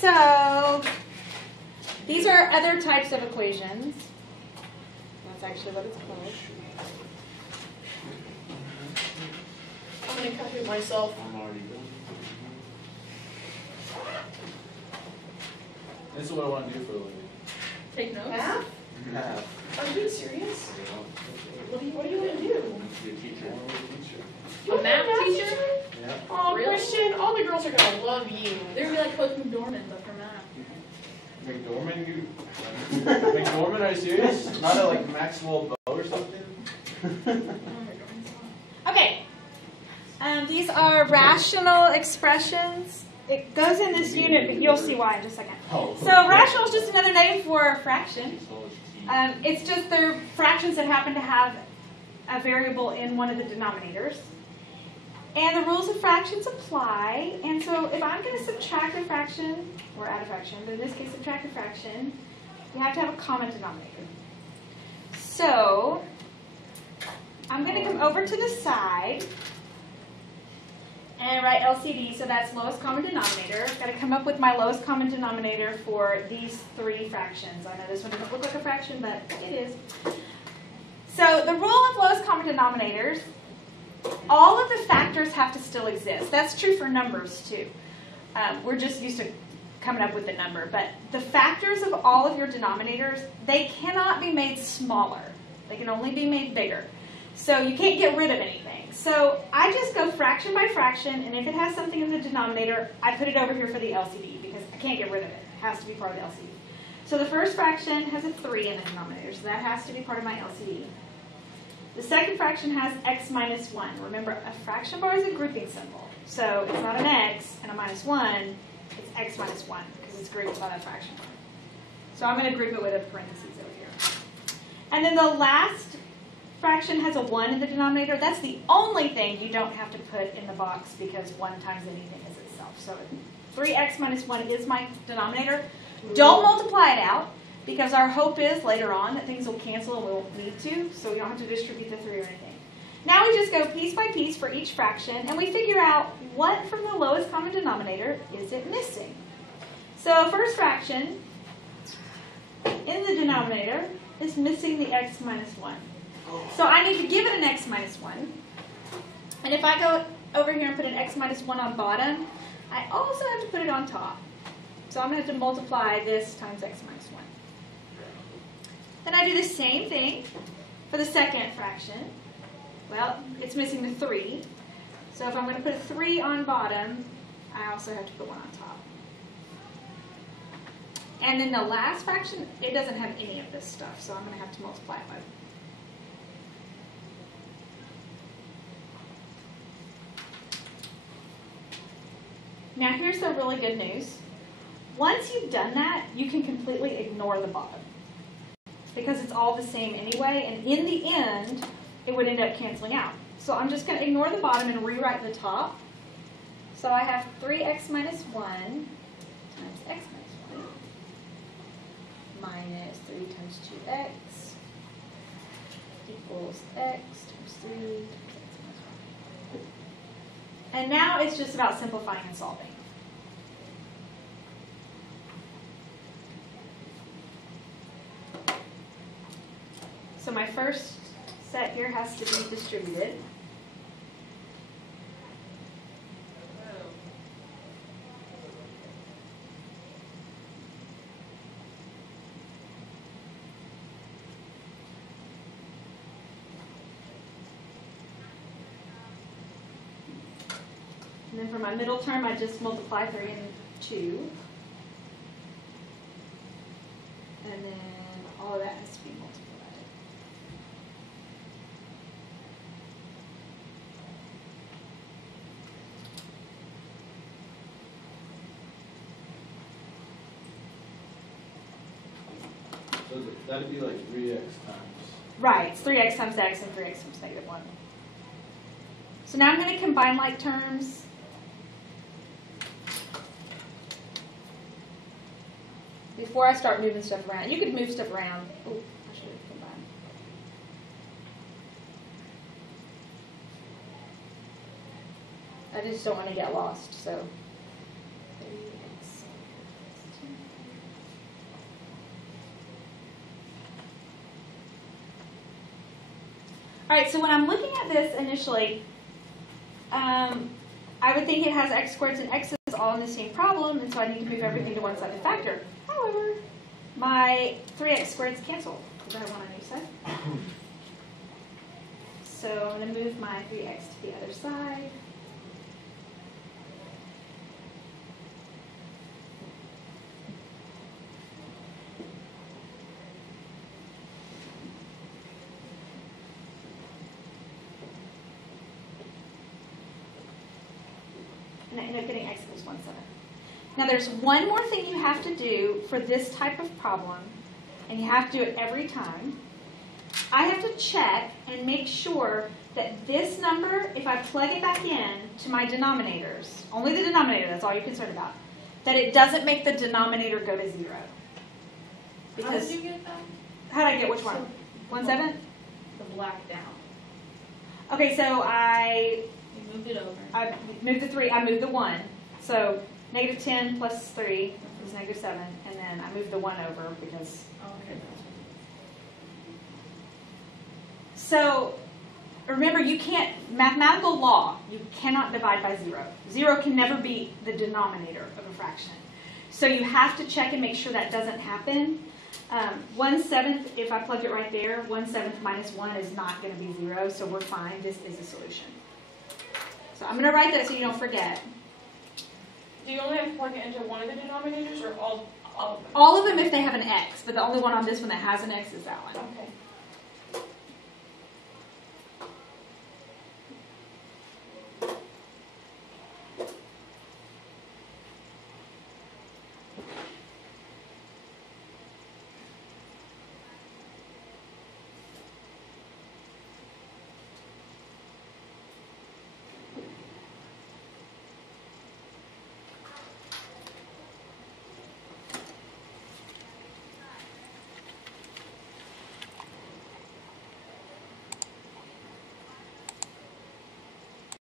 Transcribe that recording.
so these are other types of equations. That's actually what it's called. I'm going to copy it myself. I'm already done. This is what I want to do for a living. Take notes. Math? Math. Are you being serious? What are you going to do? Be a teacher. A math teacher? Yeah. Oh, Really? Christian, all the girls are going to love you. They're going to be like Coach McDormand, but for math. McDormand, McDormand, are you serious? Not a like Maxwell Bow or something? Okay. These are rational expressions. It goes in this unit, but you'll see why in just a second. Oh. So rational is just another name for a fraction. It's just they're fractions that happen to have a variable in one of the denominators. And the rules of fractions apply. And so if I'm going to subtract a fraction, or add a fraction, but in this case subtract a fraction, we have to have a common denominator. So I'm going to come over to the side and write LCD, so that's lowest common denominator. I've got to come up with my lowest common denominator for these three fractions. I know this one doesn't look like a fraction, but it is. So the rule of lowest common denominators, all of the factors have to still exist. That's true for numbers too. We're just used to coming up with the number, but the factors of all of your denominators, they cannot be made smaller. They can only be made bigger. So you can't get rid of anything. So I just go fraction by fraction, and if it has something in the denominator, I put it over here for the LCD because I can't get rid of it. It has to be part of the LCD. So the first fraction has a 3 in the denominator, so that has to be part of my LCD. The second fraction has x minus 1. Remember, a fraction bar is a grouping symbol. So it's not an x and a minus 1, it's x minus 1 because it's grouped by that fraction bar. So I'm going to group it with a parentheses over here. And then the last fraction has a 1 in the denominator. That's the only thing you don't have to put in the box because 1 times anything is itself. So 3x minus 1 is my denominator. Don't multiply it out because our hope is later on that things will cancel and we won't need to, so we don't have to distribute the 3 or anything. Now we just go piece by piece for each fraction and we figure out what from the lowest common denominator is it missing. So first fraction in the denominator is missing the x minus 1. So I need to give it an x minus 1. And if I go over here and put an x minus 1 on bottom, I also have to put it on top. So I'm going to have to multiply this times x minus 1. Then I do the same thing for the second fraction. Well, it's missing the 3. So if I'm going to put a 3 on bottom, I also have to put 1 on top. And then the last fraction, it doesn't have any of this stuff, so I'm going to have to multiply it by 1. Now here's the really good news. Once you've done that, you can completely ignore the bottom because it's all the same anyway, and in the end, it would end up canceling out. So I'm just going to ignore the bottom and rewrite the top. So I have 3x minus 1 times x minus 1 minus 3 times 2x equals x times 3 times x minus 1. And now it's just about simplifying and solving. So my first set here has to be distributed. And then for my middle term, I just multiply 3 and 2. And then all of that has to be multiplied. So that'd be like 3x times. Right, it's 3x times x and 3x times negative 1. So now I'm going to combine like terms. Before I start moving stuff around. You could move stuff around. Oh, I should have combined. I just don't want to get lost, so 3x All right, so when I'm looking at this initially, I would think it has x squareds and x's all in the same problem, and so I need to move everything to one side to factor. However, my 3x squareds cancel, because I want a new set. So I'm going to move my 3x to the other side. And I end up getting x equals 1/7. Now there's one more thing you have to do for this type of problem, and you have to do it every time. I have to check and make sure that this number, if I plug it back in to my denominators, only the denominator, that's all you're concerned about, that it doesn't make the denominator go to 0. How Because, did you get that? how did I get which one? 1/7? The black down. Okay, so I You moved it over. moved the 3, I moved the 1. So negative 10 plus 3 is negative 7, and then I moved the 1 over because. Okay. So remember, you can't, mathematical law, you cannot divide by 0. 0 can never be the denominator of a fraction. So you have to check and make sure that doesn't happen. 1/7, if I plug it right there, 1/7 minus 1 is not going to be 0, so we're fine. This is a solution. So I'm going to write that so you don't forget. Do you only have to plug it into one of the denominators or all of them? All of them if they have an x, but the only one on this one that has an x is that one. Okay.